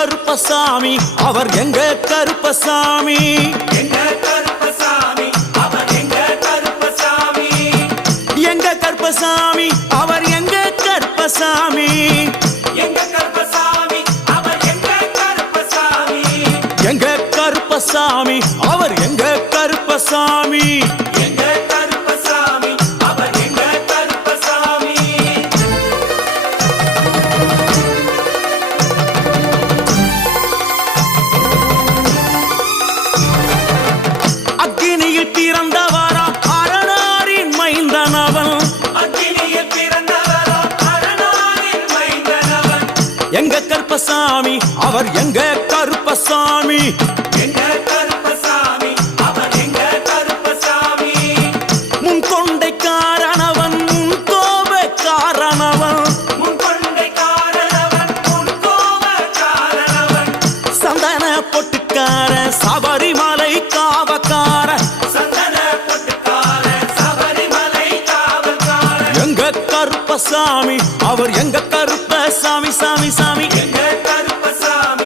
கருப்பசாமி அவர் எங்க கருப்பசாமி எங்க கருப்பசாமி அவர் எங்க கருப்பசாமி எங்க கருப்பசாமி அவர் எங்க கருப்பசாமி எங்க கருப்பசாமி அவர் எங்க கருப்பசாமி எங்க கருப்பசாமி அவர் எங்க கருப்பசாமி எங்க கருப்பசாமி அவர் எங்க கருப்பசாமி அக்கினியில் பிறந்தவரா அரணாரின் மைந்தனவன் அக்கினியில் பிறந்தவரோ அரணாரின் மைந்தனவன் எங்க கருப்பசாமி அவர் எங்க கருப்பசாமி எங்க கருப்பசாமி அவர் எங்க கருப்பசாமி முன்கொண்டை காரணவன் முன் கோபக்காரணவன் முன்கொண்டை காரணவன் முன்கோப காரணவன் சந்தன பொட்டுக்கார சபரிமலை காவக்கார சந்தன பொட்டுக்கார சபரிமலை காவல்கார எங்க கருப்பசாமி அவர் எங்க கருப்பசாமி சாமி சாமி எங்க கருப்பசாமி